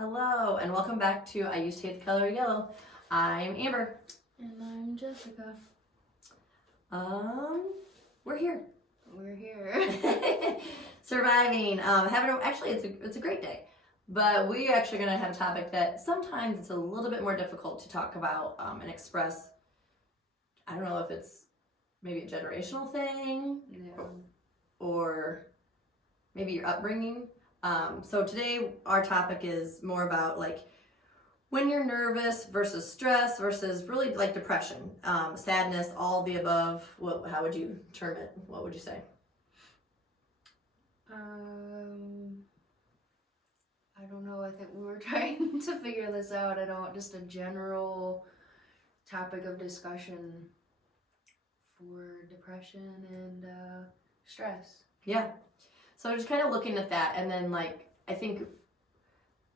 Hello, and welcome back to I Used to Hate the Color Yellow. I'm Amber. And I'm Jessica. We're here. We're here. Surviving. Actually, it's a great day. But we're actually going to have a topic that sometimes it's a little bit more difficult to talk about and express. I don't know if it's maybe a generational thing or maybe your upbringing. So today our topic is more about like when you're nervous versus stress versus really like depression, sadness, all the above. How would you term it? What would you say? I don't know. I think we were trying to figure this out. Just a general topic of discussion for depression and stress. Yeah. So just kind of looking at that, and then like I think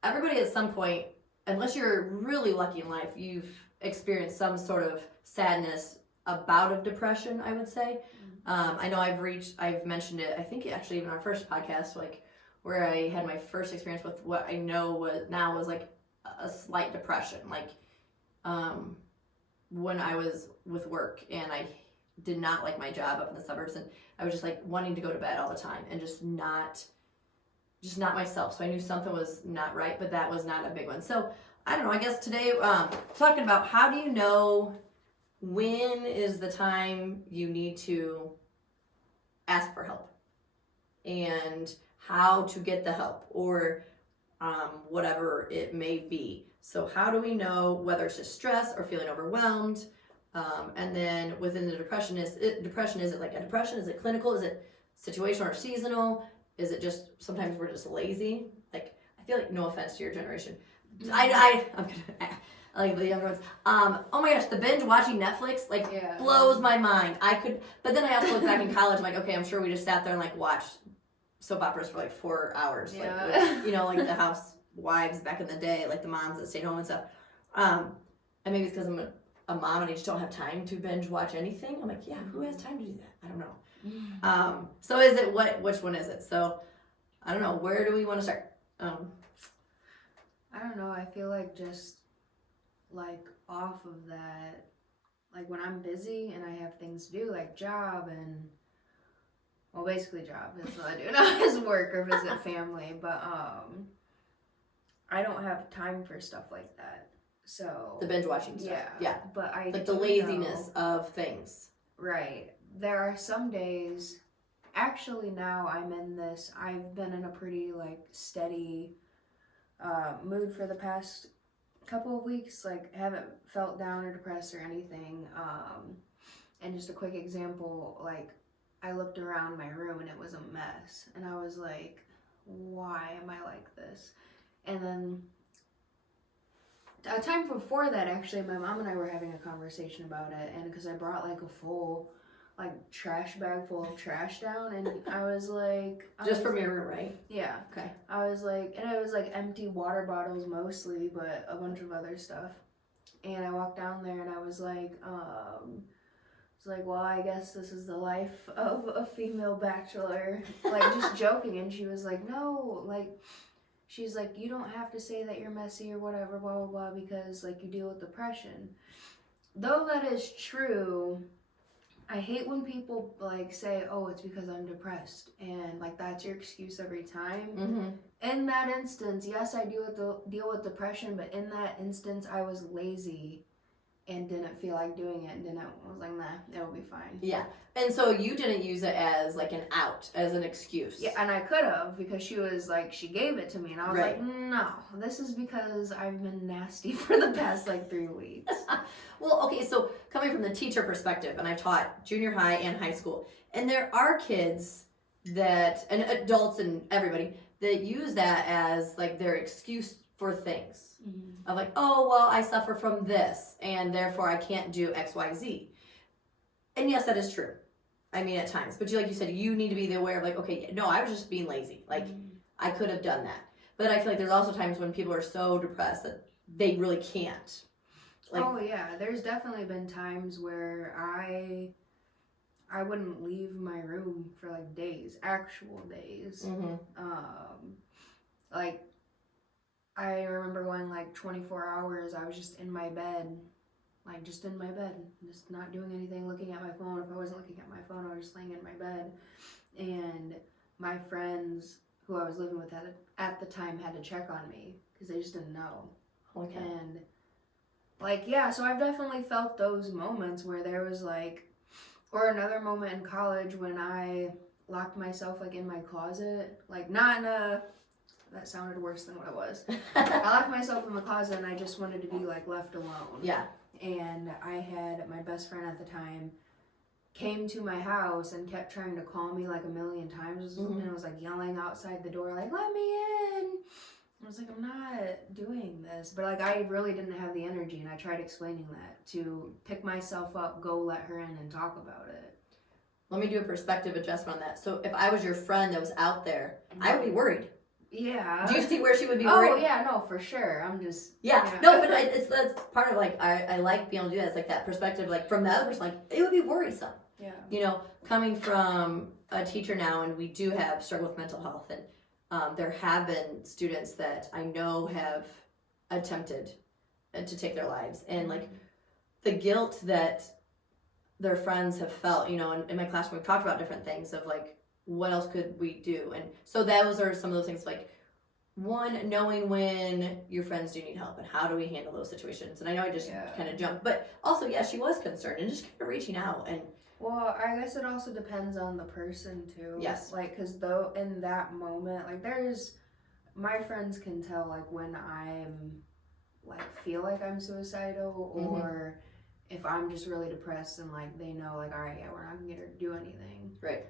everybody at some point, unless you're really lucky in life, you've experienced some sort of sadness, a bout of depression, I would say. I know I've mentioned it, I think actually even our first podcast, like where I had my first experience with what I know was like a slight depression. Like when I was with work and I did not like my job up in the suburbs, and I was just like wanting to go to bed all the time and just not myself. So I knew something was not right, but that was not a big one. So I don't know, I guess today talking about how do you know when is the time you need to ask for help and how to get the help or whatever it may be. So how do we know whether it's just stress or feeling overwhelmed? And then within the depression, is it like a depression? Is it clinical? Is it situational or seasonal? Is it just sometimes we're just lazy? Like I feel like, no offense to your generation, I'm gonna like the younger ones. Oh my gosh, the binge watching Netflix blows my mind. But then I also look back in college. I'm like, okay, I'm sure we just sat there and like watched soap operas for like 4 hours, like with, like the housewives back in the day, like the moms that stayed home and stuff. And maybe it's because I'm a mom and I just don't have time to binge watch anything. I'm like, yeah, who has time to do that? I don't know. So is it which one is it? So I don't know, where do we want to start? I don't know, I feel like just like off of that, like when I'm busy and I have things to do like job and well basically job is what I do, not as work or visit family, but I don't have time for stuff like that. So the binge watching stuff. Yeah. But I like the laziness of things. Right. There are some days, actually now I've been in a pretty like steady mood for the past couple of weeks, like haven't felt down or depressed or anything. And just a quick example, like I looked around my room and it was a mess and I was like, why am I like this? And then a time before that, actually, my mom and I were having a conversation about it, and because I brought like a full trash bag full of trash down, and I was like, from your room, right? Yeah. Okay. I was like, and it was like empty water bottles mostly, but a bunch of other stuff. And I walked down there and I was like, well, I guess this is the life of a female bachelor, like just joking. And she was like, no, like, she's like, you don't have to say that you're messy or whatever, blah, blah, blah, because like you deal with depression. Though that is true, I hate when people like say, oh, it's because I'm depressed, and like that's your excuse every time. Mm-hmm. In that instance, yes, I deal with depression, but in that instance, I was lazy and didn't feel like doing it, and I was like, nah, it'll be fine. Yeah. And so you didn't use it as like an out, as an excuse. Yeah, and I could have, because she was like, she gave it to me, and I was right. like, no, this is because I've been nasty for the past like 3 weeks. Well, okay, so coming from the teacher perspective, and I've taught junior high and high school, and there are kids that, and adults and everybody, that use that as like their excuse for things. Mm-hmm. Of like, oh, well, I suffer from this, and therefore I can't do X, Y, Z. And yes, that is true. I mean, at times. But like you said, you need to be aware of like, okay, no, I was just being lazy. Like, I could have done that. But I feel like there's also times when people are so depressed that they really can't. Like, oh, yeah. There's definitely been times where I wouldn't leave my room for like days, actual days. Mm-hmm. Like, I remember going like 24 hours. I was just in my bed, like just in my bed, just not doing anything, looking at my phone. If I wasn't looking at my phone, I was just laying in my bed. And my friends who I was living with at the time had to check on me because they just didn't know. Okay. And like, yeah, so I've definitely felt those moments where there was like, or another moment in college when I locked myself like in my closet, like not in a, that sounded worse than what it was. I locked myself in the closet and I just wanted to be like left alone. Yeah. And I had my best friend at the time came to my house and kept trying to call me like a million times and was like yelling outside the door like, let me in. I was like, I'm not doing this. But like I really didn't have the energy, and I tried explaining that to pick myself up, go let her in and talk about it. Let me do a perspective adjustment on that. So if I was your friend that was out there, I would be worried. Yeah. Do you see where she would be worried? Oh yeah, no, for sure. I'm just No, but that's part of like I like being able to do that. It's like that perspective, like from the other person, like it would be worrisome. Yeah. You know, coming from a teacher now, and we do have struggle with mental health, and there have been students that I know have attempted to take their lives, and like the guilt that their friends have felt. You know, in my classroom we've talked about different things of like what else could we do, and so those are some of those things like. One, knowing when your friends do need help and how do we handle those situations. And I know I just kind of jumped, but also, yeah, she was concerned and just kind of reaching out. And well, I guess it also depends on the person too. Yes. Like, cause though in that moment, like my friends can tell like when I'm like feel like I'm suicidal or if I'm just really depressed and like they know like, all right, yeah, we're not gonna get her to do anything. Right.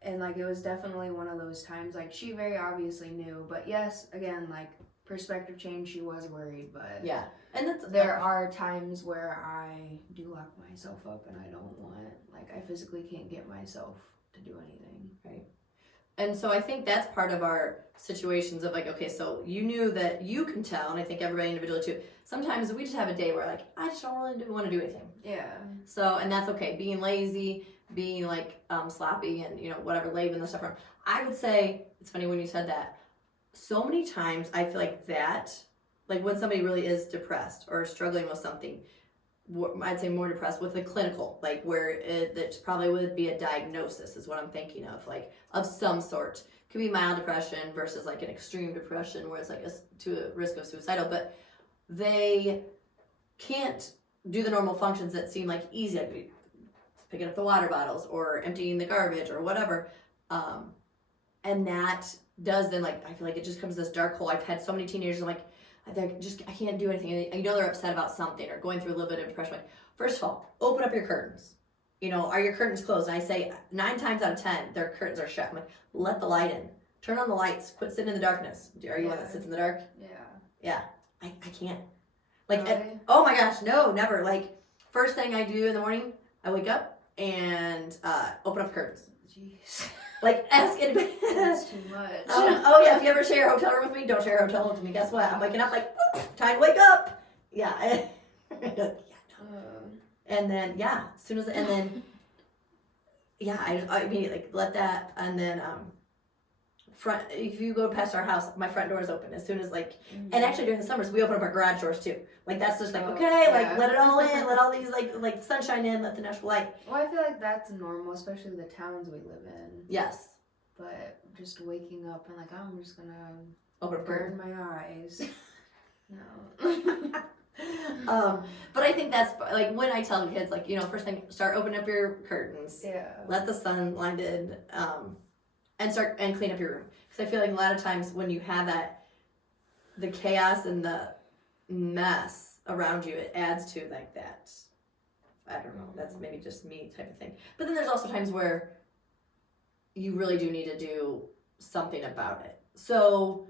And like it was definitely one of those times like she very obviously knew, but yes, again, like perspective change, she was worried, but yeah, and there are times where I do lock myself up and I don't want, like I physically can't get myself to do anything. Right. And so I think that's part of our situations of like, okay, so you knew that you can tell, and I think everybody individually too. Sometimes we just have a day where like I just don't really want to do anything. Yeah. So, and that's okay. Being lazy, being like sloppy, and you know whatever, leaving the stuff around. I would say it's funny when you said that. So many times I feel like that, like when somebody really is depressed or struggling with something, I'd say more depressed with the clinical, like where it probably would be a diagnosis is what I'm thinking of, like of some sort. Could be mild depression versus like an extreme depression where it's like to a risk of suicidal, but they can't do the normal functions that seem like easy, like picking up the water bottles or emptying the garbage or whatever. And that does then, like, I feel like it just comes this dark hole. I've had so many teenagers, I'm like, I can't do anything. And you know they're upset about something or going through a little bit of depression. Like, first of all, open up your curtains. You know, are your curtains closed? And I say 9 times out of 10, their curtains are shut. I'm like, let the light in. Turn on the lights. Quit sitting in the darkness. Are you one that sits in the dark? Yeah. Yeah. I can't. Like, really? Oh my gosh, no, never. Like, first thing I do in the morning, I wake up and open up curtains. Jeez. Like, ask anybody. That's too much. Oh yeah, if you ever share a hotel room with me, don't share a hotel room with me. Guess what? I'm waking up like, time to wake up. Yeah. And then as soon as I immediately like let that, and then front. If you go past our house, my front door is open as soon as like, and actually during the summers we open up our garage doors too. Like that's just like like let it all in, let all these like sunshine in, let the natural light. Well, I feel like that's normal, especially the towns we live in. Yes. But just waking up and like I'm just gonna Open burn my eyes. No. But I think that's like when I tell kids, like, you know, first thing, start opening up your curtains. Yeah. Let the sun light in, and start and clean up your room. Because I feel like a lot of times when you have the chaos and the mess around you, it adds to like that. I don't know. That's maybe just me type of thing. But then there's also times where you really do need to do something about it. So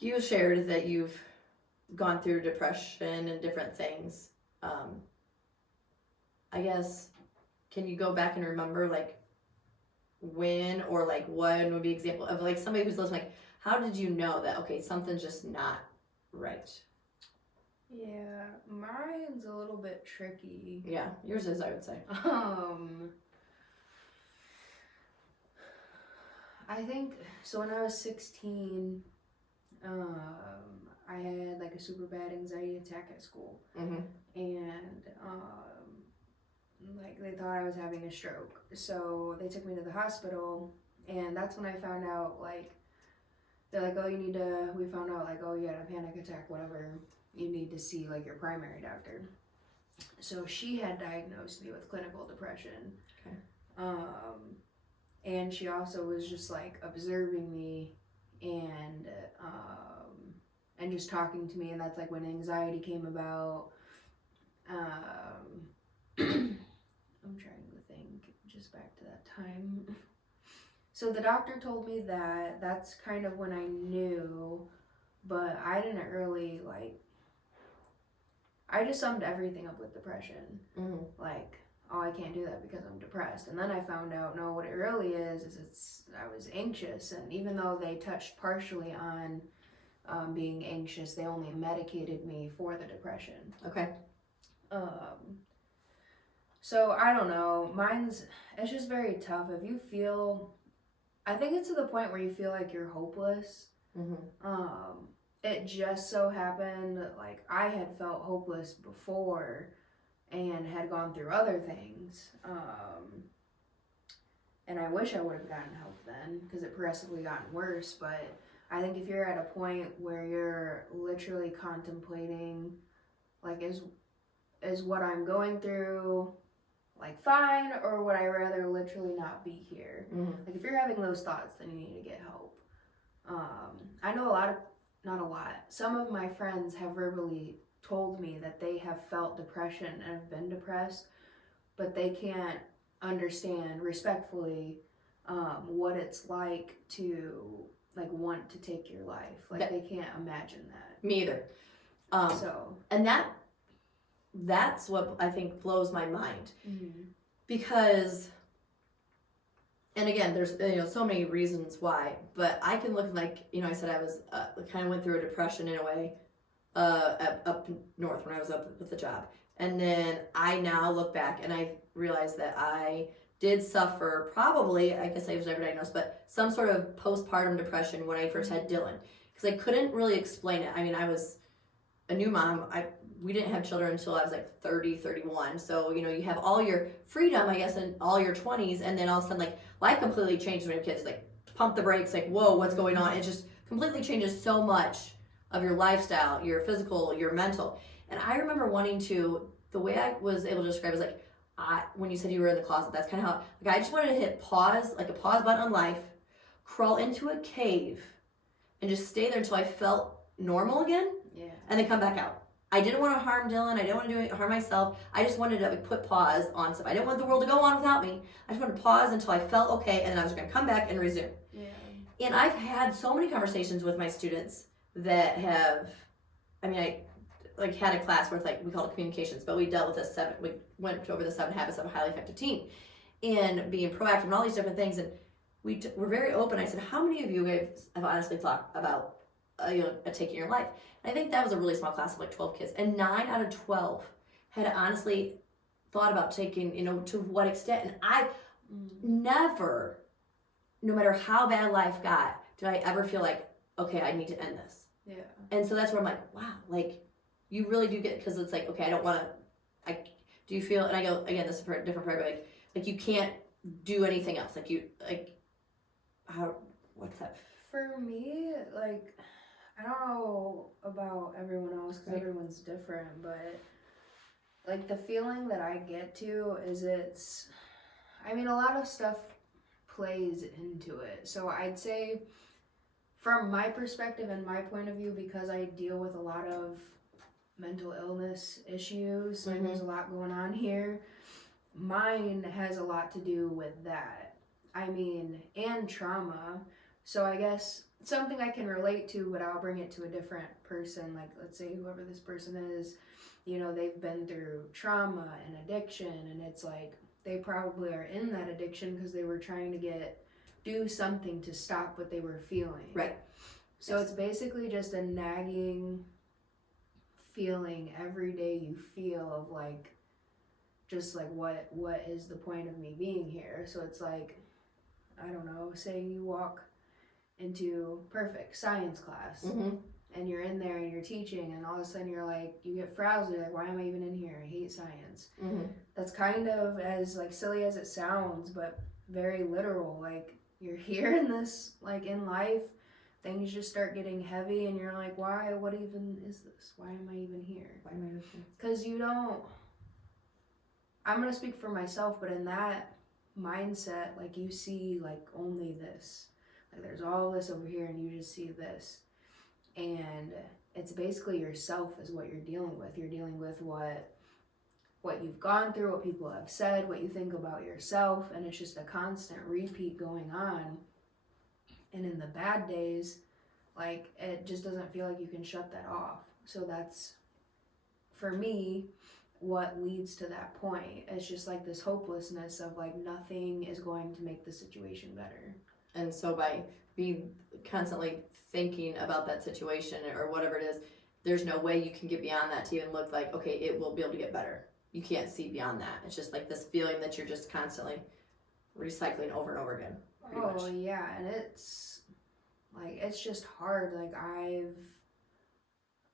you shared that you've gone through depression and different things. I guess, can you go back and remember like when or like one would be example of like somebody who's listening, like how did you know that okay, something's just not right? Yeah, mine's a little bit tricky. Yeah, yours is, I would say. I think so when I was 16, I had like a super bad anxiety attack at school, Mm-hmm. and like they thought I was having a stroke. So they took me to the hospital, and that's when I found out, like, they're like, oh, we found out, like, oh, you had a panic attack, whatever. You need to see, like, your primary doctor. So she had diagnosed me with clinical depression. Okay. And she also was just, like, observing me and just talking to me, and that's, like, when anxiety came about. I'm trying to think, just back to that time. So the doctor told me that that's kind of when I knew, but I didn't really, like, I just summed everything up with depression. Mm-hmm. Like, oh, I can't do that because I'm depressed. And then I found out, no, what it really is I was anxious. And even though they touched partially on being anxious, they only medicated me for the depression. Okay. So I don't know. It's just very tough. If you feel, I think it's to the point where you feel like you're hopeless. Mm-hmm. It just so happened, like, I had felt hopeless before and had gone through other things. And I wish I would have gotten help then, because it progressively gotten worse. But I think if you're at a point where you're literally contemplating, like, is what I'm going through, like, fine, or would I rather literally not be here? Mm-hmm. Like, if you're having those thoughts, then you need to get help. I know some of my friends have verbally told me that they have felt depression and have been depressed, but they can't understand respectfully what it's like to, like, want to take your life. Like, they can't imagine that. Me either. And that's what I think blows my mind. Mm-hmm. Because, and again, there's so many reasons why, but I can look, like, I said I was kind of went through a depression in a way up north when I was up with the job, and then I now look back and I realize that I did suffer, probably, I guess I was never diagnosed, but some sort of postpartum depression when I first had Dylan, because I couldn't really explain it. I mean, I was a new mom. We didn't have children until I was like 30, 31. So, you have all your freedom, I guess, in all your 20s. And then all of a sudden, like, life completely changes when you have kids. Like, pump the brakes, like, whoa, what's going on? It just completely changes so much of your lifestyle, your physical, your mental. And I remember wanting to, the way I was able to describe it is like, when you said you were in the closet, that's kind of how, like, I just wanted to hit pause, like a pause button on life, crawl into a cave, and just stay there until I felt normal again. Yeah. And then come back out. I didn't want to harm Dylan. I didn't want to harm myself. I just wanted to put pause on stuff. I didn't want the world to go on without me. I just wanted to pause until I felt okay, and then I was going to come back and resume. Yeah. And I've had so many conversations with my students that have, I like had a class where it's like, we called it communications, but we dealt with we went over the 7 habits of a highly effective team and being proactive and all these different things. And we're very open. I said, how many of you guys have honestly thought about taking your life? And I think that was a really small class of like 12 kids, and 9 out of 12 had honestly thought about taking, to what extent. And I never, no matter how bad life got, did I ever feel like, okay, I need to end this. Yeah. And so that's where I'm like, wow, like, you really do get, because it's like, okay, I don't want to, do you feel, and I go, again, this is for a different program, like you can't do anything else. What's that? For me, like, I don't know about everyone else, because everyone's different, but, like, the feeling that I get to is a lot of stuff plays into it. So I'd say, from my perspective and my point of view, because I deal with a lot of mental illness issues, and there's a lot going on here, mine has a lot to do with that. And trauma. So I guess something I can relate to, but I'll bring it to a different person. Like, let's say whoever this person is, they've been through trauma and addiction, and it's like they probably are in that addiction because they were trying to do something to stop what they were feeling. Right. So It's basically just a nagging feeling every day you feel of like, just like, what is the point of me being here? So it's like, I don't know, say you walk into perfect science class. Mm-hmm. And you're in there and you're teaching, and all of a sudden you're like, you get frowsy, like, why am I even in here? I hate science. Mm-hmm. That's kind of as like silly as it sounds, but very literal. Like, you're here in this, like, in life, things just start getting heavy, and you're like, why? What even is this? Why am I even here? Why am I here? Because you don't. I'm gonna speak for myself, but in that mindset, like, you see like only this. Like, there's all this over here, and you just see this. And it's basically yourself is what you're dealing with. You're dealing with what you've gone through, what people have said, what you think about yourself, and it's just a constant repeat going on. And in the bad days, like, it just doesn't feel like you can shut that off. So that's, for me, what leads to that point. It's just like this hopelessness of like nothing is going to make the situation better. And so by being constantly thinking about that situation or whatever it is, there's no way you can get beyond that to even look like, okay, it will be able to get better. You can't see beyond that. It's just like this feeling that you're just constantly recycling over and over again. Oh, yeah, and it's like, it's just hard. Like,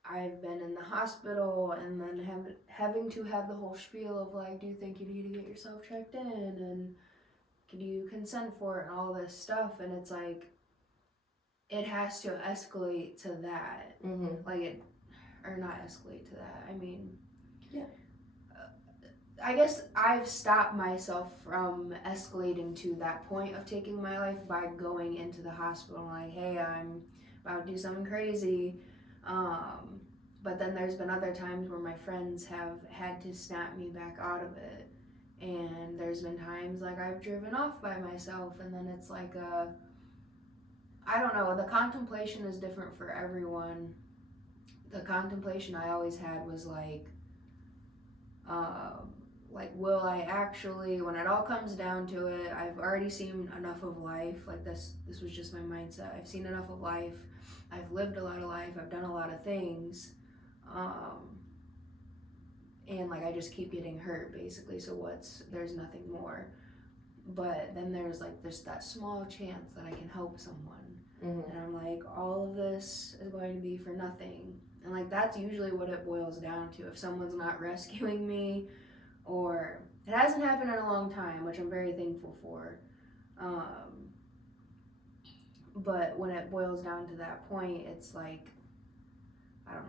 I've been in the hospital, and then having to have the whole spiel of like, do you think you need to get yourself checked in, and can you consent for it, and all this stuff. And it's like, it has to escalate to that. Mm-hmm. Like, it, or not escalate to that. I mean, yeah. I guess I've stopped myself from escalating to that point of taking my life by going into the hospital like, hey, I'm about to do something crazy. But then there's been other times where my friends have had to snap me back out of it. And there's been times like I've driven off by myself, and then it's like I don't know, the contemplation is different for everyone. The contemplation I always had was like, will I actually, when it all comes down to it, I've already seen enough of life. Like, this was just my mindset. I've seen enough of life. I've lived a lot of life. I've done a lot of things. And like, I just keep getting hurt basically. So there's nothing more. But then there's that small chance that I can help someone. Mm-hmm. And I'm like, all of this is going to be for nothing. And like, that's usually what it boils down to. If someone's not rescuing me, or it hasn't happened in a long time, which I'm very thankful for. But when it boils down to that point, it's like, I don't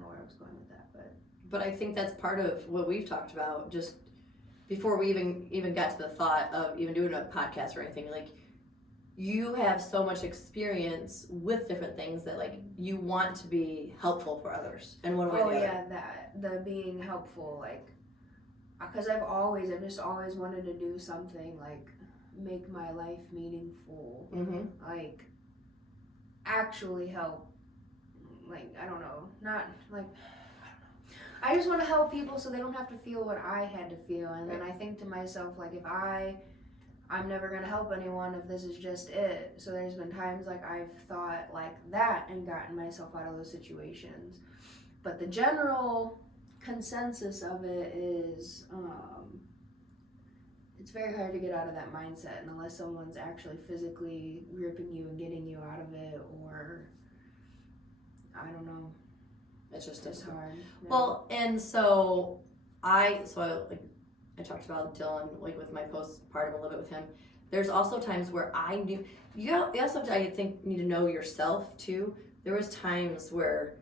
know where I was going with that, but I think that's part of what we've talked about just before we even got to the thought of even doing a podcast or anything. Like, you have so much experience with different things that like you want to be helpful for others in one way or the other. Yeah, the being helpful, like, because I've just always wanted to do something like make my life meaningful. Mm-hmm. Like, actually help. Like, I don't know, not like, I just want to help people so they don't have to feel what I had to feel. And then I think to myself, like, if I'm never going to help anyone if this is just it. So there's been times like I've thought like that and gotten myself out of those situations. But the general consensus of it is it's very hard to get out of that mindset, and unless someone's actually physically gripping you and getting you out of it, or I don't know. It's just hard. Yeah. Well, and so I talked about Dylan, like with my postpartum a little bit with him. There's also times where I knew, you also have to, I think, need to know yourself too. There was times where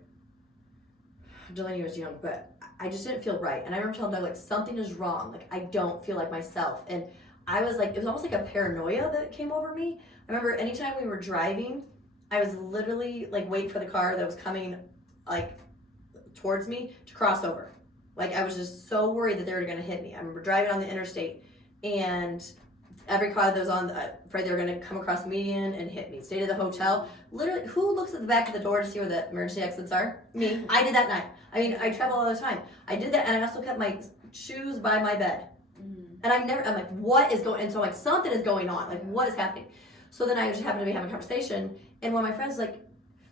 Delaney was young, but I just didn't feel right. And I remember telling Doug, like, something is wrong. Like, I don't feel like myself. And I was like, it was almost like a paranoia that came over me. I remember anytime we were driving, I was literally like waiting for the car that was coming like towards me to cross over. Like, I was just so worried that they were going to hit me. I remember driving on the interstate, and every car that was on, afraid they were going to come across the median and hit me. Stayed at the hotel. Literally, who looks at the back of the door to see where the emergency exits are? Me. I did that night. I mean, I travel all the time. I did that, and I also kept my shoes by my bed. Mm-hmm. And I'm like, what is going on? And so, like, something is going on. Like, what is happening? So then I just happened to be having a conversation, and one of my friends was like,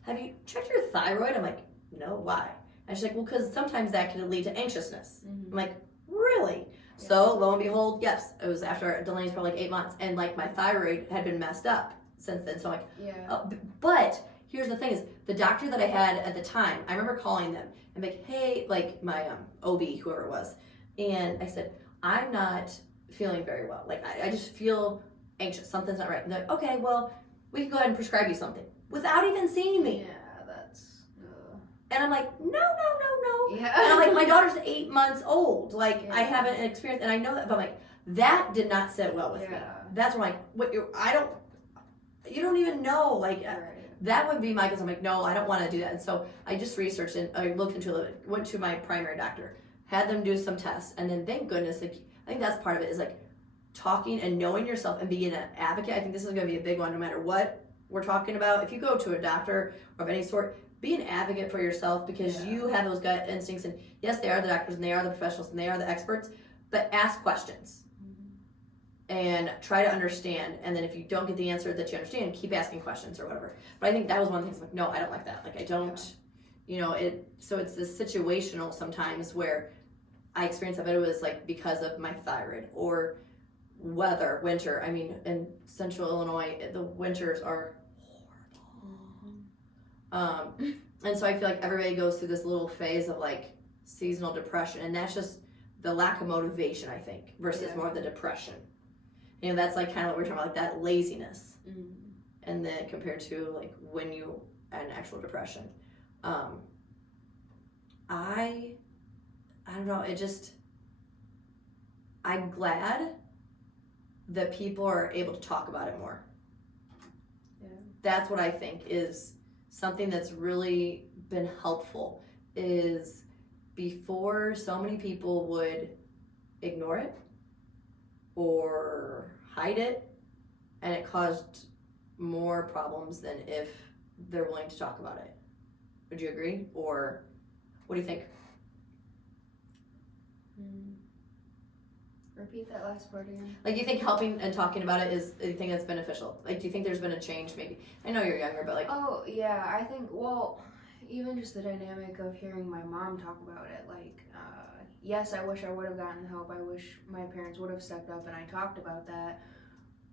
have you checked your thyroid? I'm like, no, why? And she's like, well, because sometimes that can lead to anxiousness. Mm-hmm. I'm like, really? Yeah. So lo and behold, yes, it was after Delaney's probably like 8 months, and like my thyroid had been messed up. since then. So I'm like, Yeah. but here's the thing is the doctor that I had at the time, I remember calling them and like, hey, like my OB, whoever it was, and I said, I'm not feeling very well. Like I just feel anxious. Something's not right. And they're like, okay, well, we can go ahead and prescribe you something without even seeing me. Yeah, that's. And I'm like, no. Yeah. And I'm like, my daughter's 8 months old. Like Yeah. I haven't experienced, and I know that, but I'm like, that did not sit well with me. That's where I'm like, what? You don't even know. Like Right. that would be my, because I'm like, no, I don't want to do that. And so I just researched and I looked into it, went to my primary doctor, had them do some tests, and then thank goodness, like I think that's part of it is like talking and knowing yourself and being an advocate. I think this is going to be a big one no matter what we're talking about. If you go to a doctor or of any sort, be an advocate for yourself because you have those gut instincts, and yes, they are the doctors and they are the professionals and they are the experts, but ask questions and try to understand. And then if you don't get the answer that you understand, keep asking questions or whatever. But I think that was one of the things, like, no, I don't like that. Like I don't, so it's this situational sometimes where I experienced that, but it was like because of my thyroid or weather, winter. I mean, in central Illinois, the winters are horrible. And so I feel like everybody goes through this little phase of like seasonal depression, and that's just the lack of motivation, I think, versus more of the depression. That's like kind of what we're talking about, like that laziness, and then compared to like when you had an actual depression. I don't know. I'm glad that people are able to talk about it more. Yeah. That's what I think is something that's really been helpful, is before so many people would ignore it or hide it, and it caused more problems than if they're willing to talk about it. Would you agree? Or what do you think? Repeat that last part again. Like, you think helping and talking about it is, you think that's beneficial? Like, do you think there's been a change maybe? I know you're younger, but like... Oh, yeah, I think, well, even just the dynamic of hearing my mom talk about it, like, yes, I wish I would have gotten help. I wish my parents would have stepped up and I talked about that.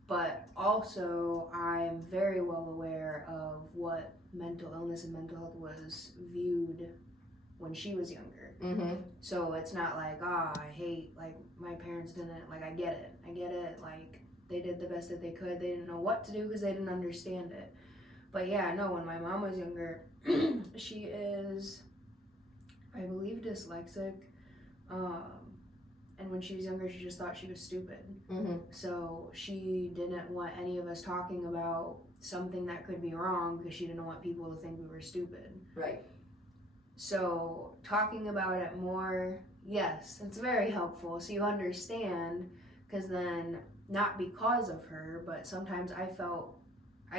But also, I'm very well aware of what mental illness and mental health was viewed when she was younger. Mm-hmm. So it's not like, I hate, like, my parents didn't, like, I get it, like, they did the best that they could. They didn't know what to do because they didn't understand it. But yeah, no, when my mom was younger, she is, I believe, dyslexic. And when she was younger, she just thought she was stupid. Mm-hmm. So she didn't want any of us talking about something that could be wrong because she didn't want people to think we were stupid. Right. So talking about it more, yes, it's very helpful. So you understand, because then, not because of her, but sometimes I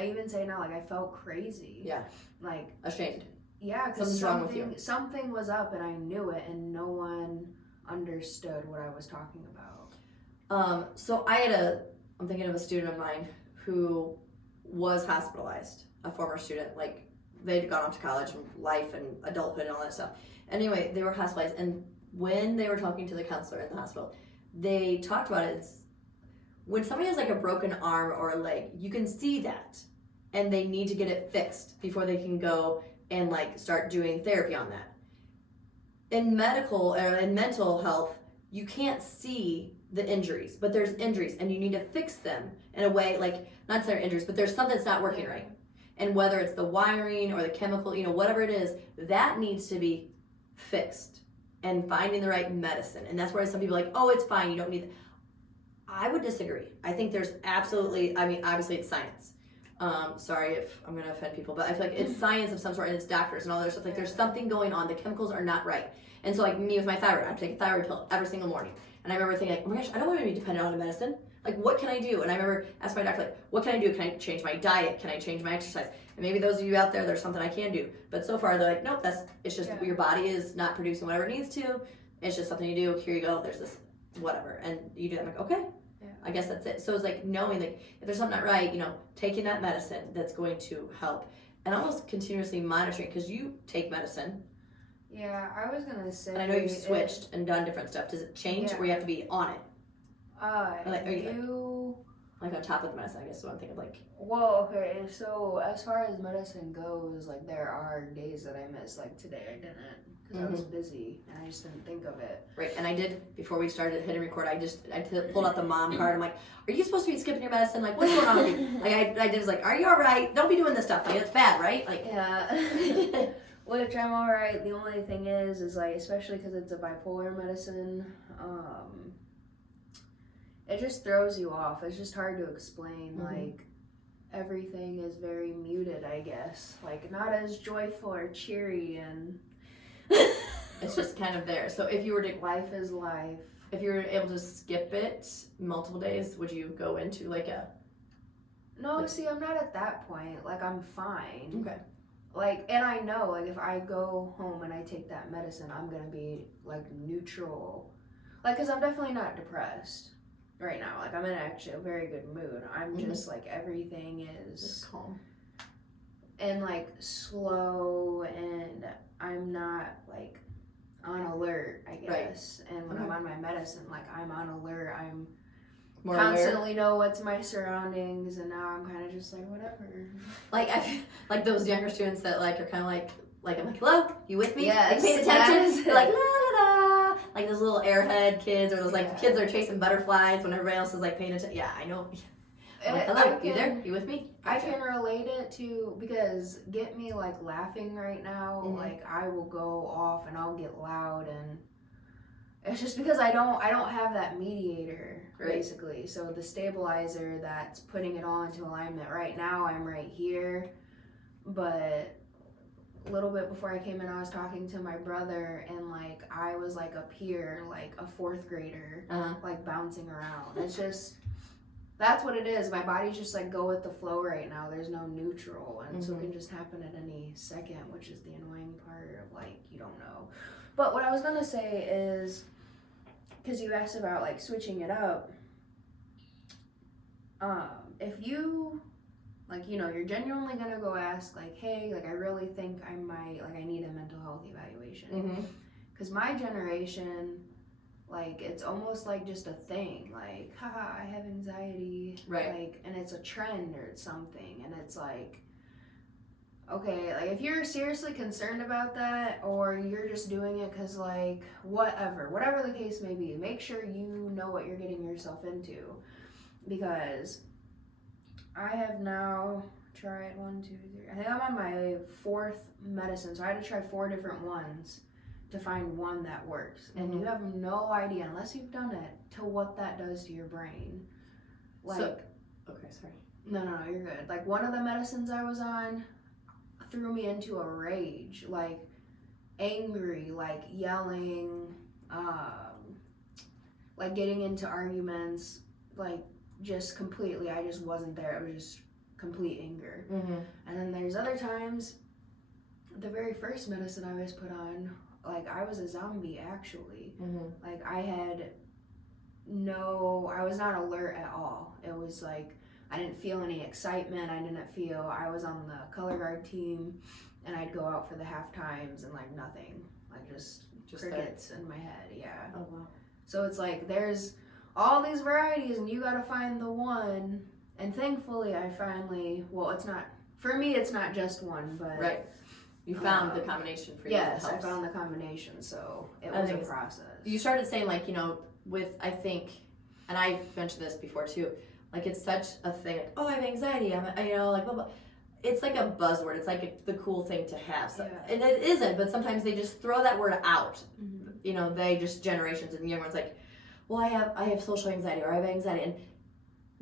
even say now, like, I felt crazy. Yeah. Like, ashamed. Yeah, because something's wrong with you. Something was up and I knew it, and no one understood what I was talking about. So I'm thinking of a student of mine who was hospitalized, a former student, like they'd gone off to college and life and adulthood and all that stuff. Anyway, they were hospitalized, and when they were talking to the counselor in the hospital, they talked about it. It's when somebody has like a broken arm or a leg, you can see that, and they need to get it fixed before they can go and like start doing therapy on that. In medical or in mental health, you can't see the injuries, but there's injuries and you need to fix them in a way, like not necessarily injuries, but there's something that's not working right. And whether it's the wiring or the chemical, whatever it is, that needs to be fixed, and finding the right medicine. And that's where some people are like, oh, it's fine, you don't need it. I would disagree. I think there's absolutely, obviously it's science. Sorry if I'm gonna offend people, but I feel like it's science of some sort, and it's doctors and all that other stuff. Like there's something going on. The chemicals are not right. And so like me with my thyroid, I take a thyroid pill every single morning. And I remember thinking like, oh my gosh, I don't want to be dependent on the medicine. Like what can I do? And I remember asking my doctor like, what can I do? Can I change my diet? Can I change my exercise? And maybe those of you out there, there's something I can do. But so far they're like, nope, it's just your body is not producing whatever it needs to. It's just something you do. Here you go. There's this whatever. And you do that. I'm like, okay. Yeah. I guess that's it. So it's like knowing like if there's something not right, taking that medicine that's going to help, and almost continuously monitoring, because you take medicine. Yeah, I was gonna say. And I know you've switched and done different stuff. Does it change, or you have to be on it? Like on top of the medicine, I guess is what I'm thinking. Like, Well, okay, so as far as medicine goes, like there are days that I miss. Like today I didn't because I was busy and I just didn't think of it. right, and I did, before we started hitting record, pulled out the mom card. I'm like, are you supposed to be skipping your medicine? Like, what's going on with you? Like, I was like, are you all right? Don't be doing this stuff. Like, it's bad, right? Like, Yeah. Which I'm alright. The only thing is like, especially because it's a bipolar medicine, it just throws you off. It's just hard to explain. Like, everything is very muted, I guess. Like, not as joyful or cheery, and it's just kind of there. So if you were to, life is life. if you were able to skip it multiple days, would you go into like a? No, see, I'm not at that point. Like, I'm fine. Okay. Like, and I know, like, if I go home and I take that medicine, I'm gonna be, like, neutral. Like, because I'm definitely not depressed right now. Like, I'm in actually a very good mood. I'm just, like, everything is Just calm. and, like, slow, and I'm not, like, on alert, I guess. Right. And when I'm on my medicine, like, I'm on alert. I'm more constantly aware. Know what's my surroundings, and now I'm kind of just like, whatever. Like, I feel like those younger students that, like, are kind of like I'm like, hello, you with me? Yes, like, paying attention? They're like, la la la. Like those little airhead kids, or those like kids that are chasing butterflies when everybody else is like paying attention. Yeah, I know. Like, hello, you there? You with me? I can relate it to, because get me like laughing right now, like I will go off and I'll get loud, and it's just because I don't have that mediator, basically. So the stabilizer that's putting it all into alignment. Right now I'm right here, but a little bit before I came in, I was talking to my brother, and like I was like up here, like a fourth grader, like bouncing around. It's just, that's what it is. My body's just like go with the flow right now. There's no neutral, and so it can just happen at any second, which is the annoying part of like, you don't know. But what I was gonna say is, because you asked about like switching it up, if you, like, you know, you're genuinely gonna go ask like, hey, like I really think I might, like I need a mental health evaluation, because my generation, like it's almost like just a thing, like, haha, I have anxiety, like, and it's a trend or it's something, and it's like, okay, like if you're seriously concerned about that, or you're just doing it because like whatever the case may be, make sure you know what you're getting yourself into, because I have now tried 1, 2, 3. I think I'm on my 4th medicine, so I had to try 4 different ones to find one that works. And you have no idea, unless you've done it, to what that does to your brain. Like, okay, sorry. No, you're good. Like one of the medicines I was on threw me into a rage, like angry, like yelling, like getting into arguments, like just completely, I just wasn't there. It was just complete anger. And then there's other times, the very first medicine I was put on, like I was a zombie actually. Like I was not alert at all. It was like, I didn't feel any excitement. I was on the color guard team, and I'd go out for the half times and like nothing, like just crickets in my head. Yeah. Oh wow. So it's like there's all these varieties, and you gotta find the one. And thankfully, I finally, well, it's not, for me, it's not just one, but you found the combination for you. Yes, I found the combination, so it was a process. You started saying like, you know, with, I think, and I mentioned this before too, like it's such a thing, like, oh, I have anxiety, you know, like blah, blah. It's like a buzzword. It's like the cool thing to have. So, and it isn't, but sometimes they just throw that word out. You know, they just, generations and young ones, like, well, I have social anxiety, or I have anxiety. And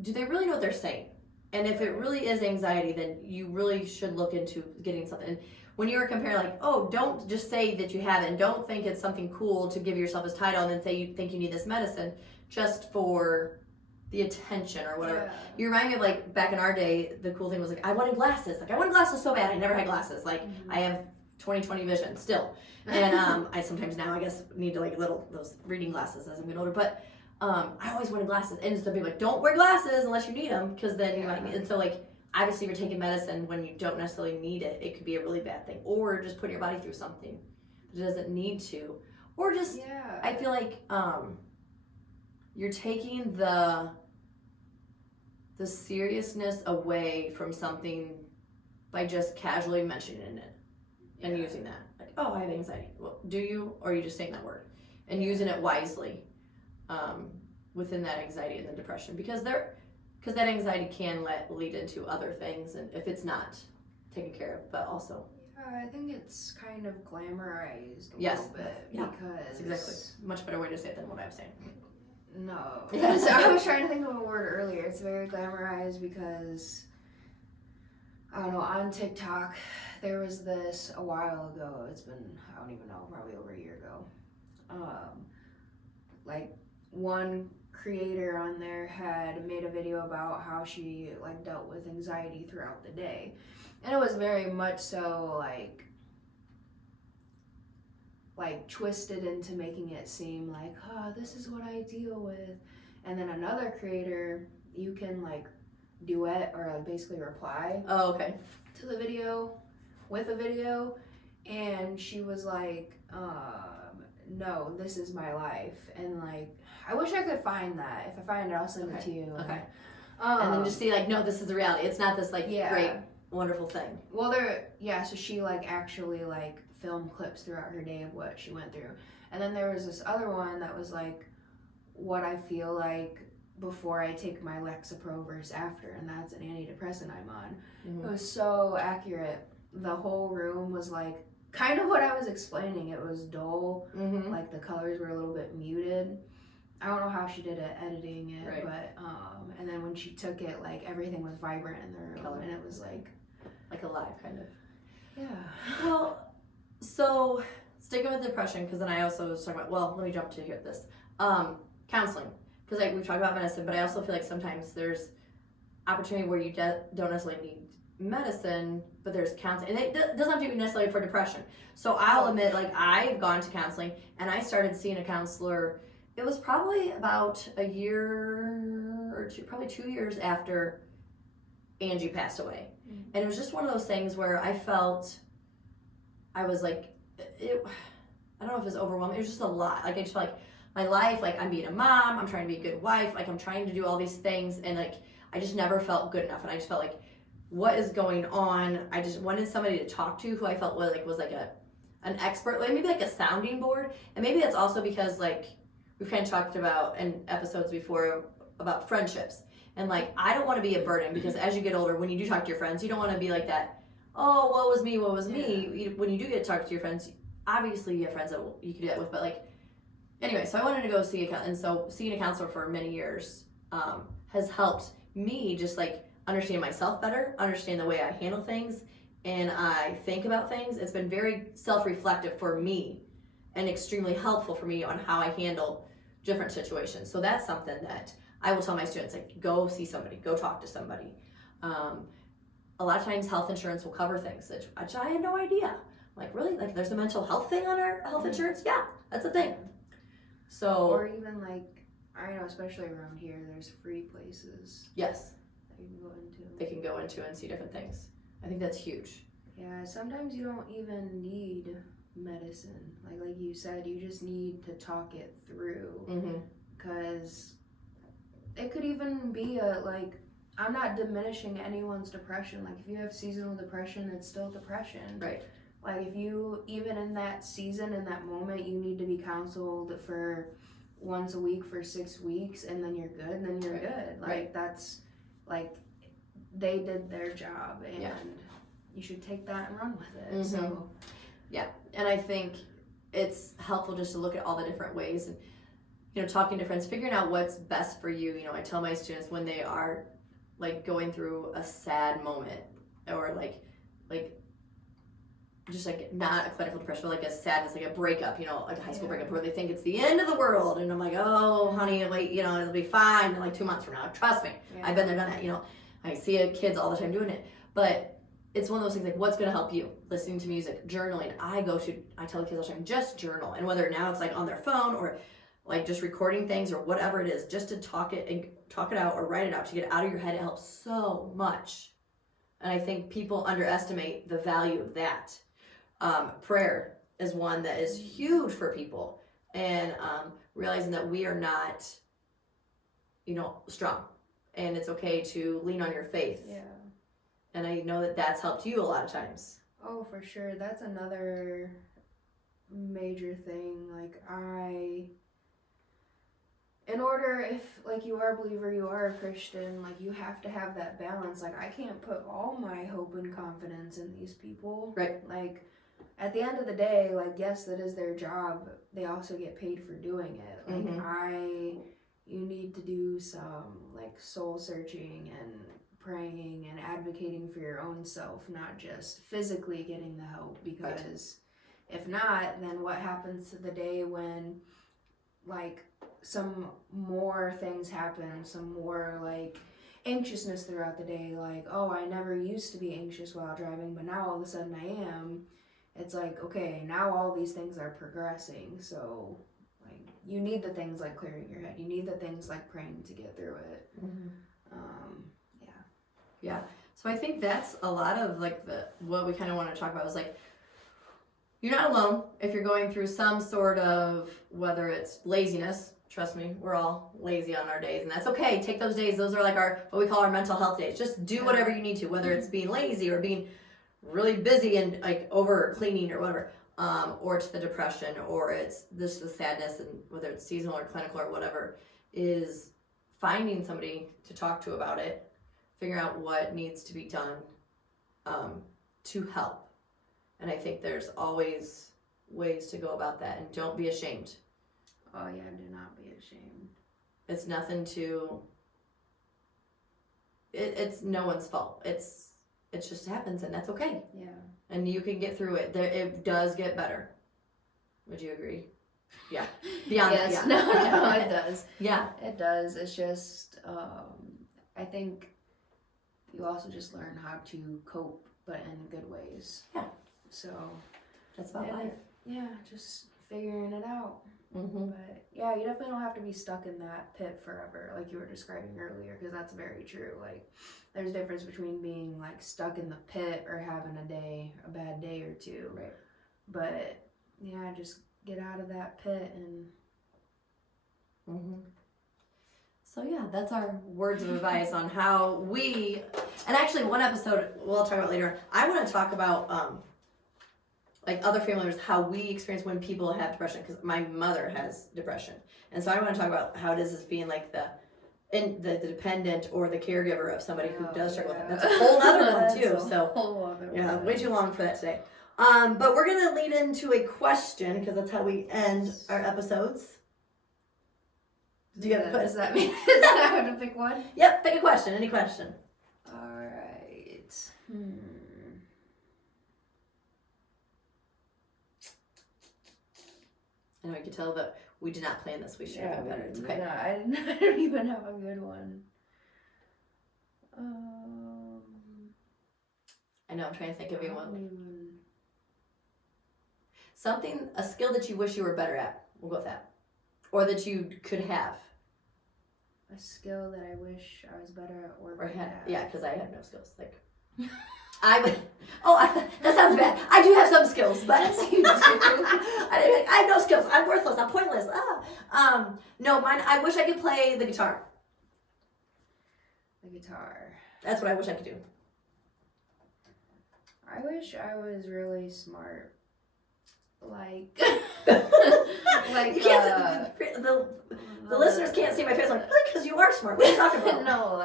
do they really know what they're saying? And if it really is anxiety, then you really should look into getting something. And when you were comparing, like, oh, don't just say that you have it, and don't think it's something cool to give yourself as title and then say you think you need this medicine just for the attention or whatever. You remind me of like back in our day, the cool thing was like, I wanted glasses. Like I wanted glasses so bad. I never had glasses. Like I have 20/20 vision still. And I sometimes now I guess need to like those reading glasses as I'm getting older. But I always wanted glasses. And so people like, don't wear glasses unless you need them, because then you might need. And so like, obviously you're taking medicine when you don't necessarily need it. It could be a really bad thing, or just putting your body through something that it doesn't need to, or just I feel like you're taking the the seriousness away from something by just casually mentioning it and using that. Like, oh, I have anxiety. Well, do you? Or are you just saying that word? And using it wisely within that anxiety and the depression. Because that anxiety can lead into other things, and if it's not taken care of, but also. I think it's kind of glamorized a Yes, little bit yeah, because that's exactly. Much better way to say it than what I was saying. No. So I was trying to think of a word earlier. It's very glamorized because, I don't know, on TikTok, there was this a while ago. It's been, I don't even know, probably over a year ago. Like, one creator on there had made a video about how she, like, dealt with anxiety throughout the day. And it was very much so, like twisted into making it seem like, oh, this is what I deal with. And then another creator, you can like duet or like basically reply to the video with a video, and she was like, no, this is my life. And like, I wish I could find that. If I find it, I'll send it to you. Okay. And then just see like, no, this is the reality. It's not this like great, wonderful thing. Well, so she like actually like film clips throughout her day of what she went through. And then there was this other one that was like what I feel like before I take my Lexapro versus after, and that's an antidepressant I'm on. Mm-hmm. It was so accurate. The whole room was like kind of what I was explaining. It was dull, like the colors were a little bit muted. I don't know how she did it editing it, but and then when she took it, like everything was vibrant in the room, and it was like alive, kind of. Yeah. Well, so sticking with depression, because then I also was talking about, well, let me jump to this. Counseling, because like we've talked about medicine, but I also feel like sometimes there's opportunity where you don't necessarily need medicine, but there's counseling, and it doesn't have to be necessarily for depression. So I'll admit, like I've gone to counseling, and I started seeing a counselor. It was probably about a year or two, probably 2 years after Angie passed away. And it was just one of those things where I felt, I was like, I don't know if it was overwhelming. It was just a lot. Like I just felt like my life, like I'm being a mom, I'm trying to be a good wife, like I'm trying to do all these things, and like I just never felt good enough. And I just felt like, what is going on? I just wanted somebody to talk to who I felt was like an expert, like maybe like a sounding board. And maybe that's also because like we've kind of talked about in episodes before about friendships. And like, I don't want to be a burden, because as you get older, when you do talk to your friends, you don't want to be like that, oh, what was me? When you do get to talk to your friends, obviously you have friends that you can do that with, but like, anyway, so I wanted to go see and so seeing a counselor for many years has helped me just like understand myself better, understand the way I handle things, and I think about things. It's been very self-reflective for me and extremely helpful for me on how I handle different situations. So that's something that I will tell my students, like, go see somebody, go talk to somebody. A lot of times health insurance will cover things which I had no idea. Like, really? Like, there's a mental health thing on our health insurance? Yeah, that's a thing. So, or even like, I know, especially around here, there's free places. Yes. That you can go into. They can go into and see different things. I think that's huge. Yeah, sometimes you don't even need medicine. Like you said, you just need to talk it through. Because it could even be I'm not diminishing anyone's depression. Like, if you have seasonal depression, it's still depression. Right. Like, if you, even in that season, in that moment, you need to be counseled for once a week for 6 weeks, and then you're good, then you're good. Like, that's, like, they did their job, and you should take that and run with it. So, yeah, and I think it's helpful just to look at all the different ways, and, you know, talking to friends, figuring out what's best for you. You know, I tell my students when they are like going through a sad moment, or like just like not a clinical depression, but like a sadness, like a breakup, you know, like a high school breakup where they think it's the end of the world, and I'm like, oh honey, like, you know, it'll be fine in like 2 months from now, trust me. I've been there, done that. You know, I see kids all the time doing it, but it's one of those things, like, what's going to help you? Listening to music, journaling. I tell the kids all the time, just journal. And whether now it's like on their phone, or like just recording things, or whatever it is, just to talk it out or write it out, to get it out of your head, it helps so much. And I think people underestimate the value of that. Prayer is one that is huge for people, and realizing that we are not, you know, strong, and it's okay to lean on your faith. Yeah. And I know that that's helped you a lot of times. Oh, for sure. That's another major thing. Like, in order, if, like, you are a believer, you are a Christian, like, you have to have that balance. Like, I can't put all my hope and confidence in these people. Right. Like, at the end of the day, like, yes, that is their job. They also get paid for doing it. Like, you need to do some, like, soul searching and praying and advocating for your own self, not just physically getting the help, because if not, then what happens to the day when, like, some more things happen, some more, like, anxiousness throughout the day, like, oh, I never used to be anxious while driving, but now all of a sudden I am. It's like, okay, now all these things are progressing, so, like, you need the things like clearing your head, you need the things like praying to get through it. Yeah. So I think that's a lot of like what we kind of want to talk about is like, you're not alone if you're going through some sort of, whether it's laziness. Trust me, we're all lazy on our days, and that's okay. Take those days. Those are like what we call our mental health days. Just do whatever you need to, whether it's being lazy or being really busy and like over cleaning or whatever, or it's the depression, or it's the sadness, and whether it's seasonal or clinical or whatever, is finding somebody to talk to about it. Figure out what needs to be done to help. And I think there's always ways to go about that, and don't be ashamed. Oh yeah, do not be ashamed. It's nothing to, it's no one's fault. It just happens, and that's okay. Yeah. And you can get through it. It does get better. Would you agree? Yeah. Beyond yes. that, yeah. No, it does. Yeah. It does. It's just, I think you also just learn how to cope, but in good ways. Yeah. So That's about life. Yeah, just figuring it out. Mm-hmm. But yeah, you definitely don't have to be stuck in that pit forever, like you were describing earlier, because that's very true. Like, there's a difference between being like stuck in the pit or having a bad day or two. Right. But yeah, just get out of that pit and. So yeah, that's our words of advice on how we, and actually one episode we'll talk about later. I want to talk about like other family members, how we experience when people have depression, because my mother has depression, and so I want to talk about how does this being like the dependent or the caregiver of somebody who does struggle with it. That's a whole other one too. So yeah, way too long for that today. But we're gonna lead into a question because that's how we end our episodes. Do you have a question? Does that mean I have to pick one? Yep, pick a question. Any question. Alright. I know you can tell that we did not plan this. We should have been better. It's okay. No, I don't even have a good one. I know, I'm trying to think of one. Something, a skill that you wish you were better at. We'll go with that. Or that you could have. A skill that I wish I was better at or Or could had, have. yeah, because I have no skills. Like, I would, that sounds bad. I do have some skills, but You do. I have no skills. I'm worthless. I'm pointless. No, mine, I wish I could play the guitar. The guitar. That's what I wish I could do. I wish I was really smart. Like, You can't the listeners can't see my face. Like, because you are smart. What are you talking about? No,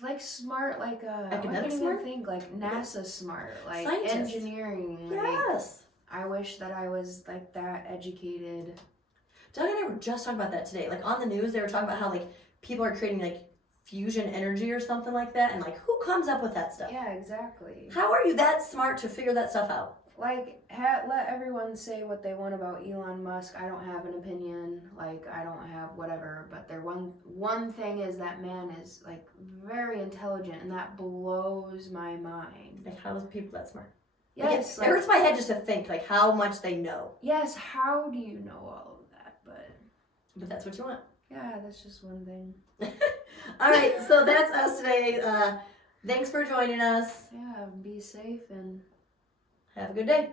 like smart, like I can't Academic even smart? think, like NASA smart, like Scientist. engineering. Like, Yes. I wish that I was like that educated. Doug and I were just talking about that today. Like on the news, they were talking about how like people are creating like fusion energy or something like that, and like who comes up with that stuff? Yeah, exactly. How are you that smart to figure that stuff out? Like, let everyone say what they want about Elon Musk. I don't have an opinion. Like, I don't have whatever. But one thing is that man is like very intelligent, and that blows my mind. Like how is people that smart? Yes, Like, it hurts my head just to think like how much they know. Yes, how do you know all of that? But that's what you want. Yeah, that's just one thing. All right, so that's us today. Thanks for joining us. Yeah, be safe and Have a good day.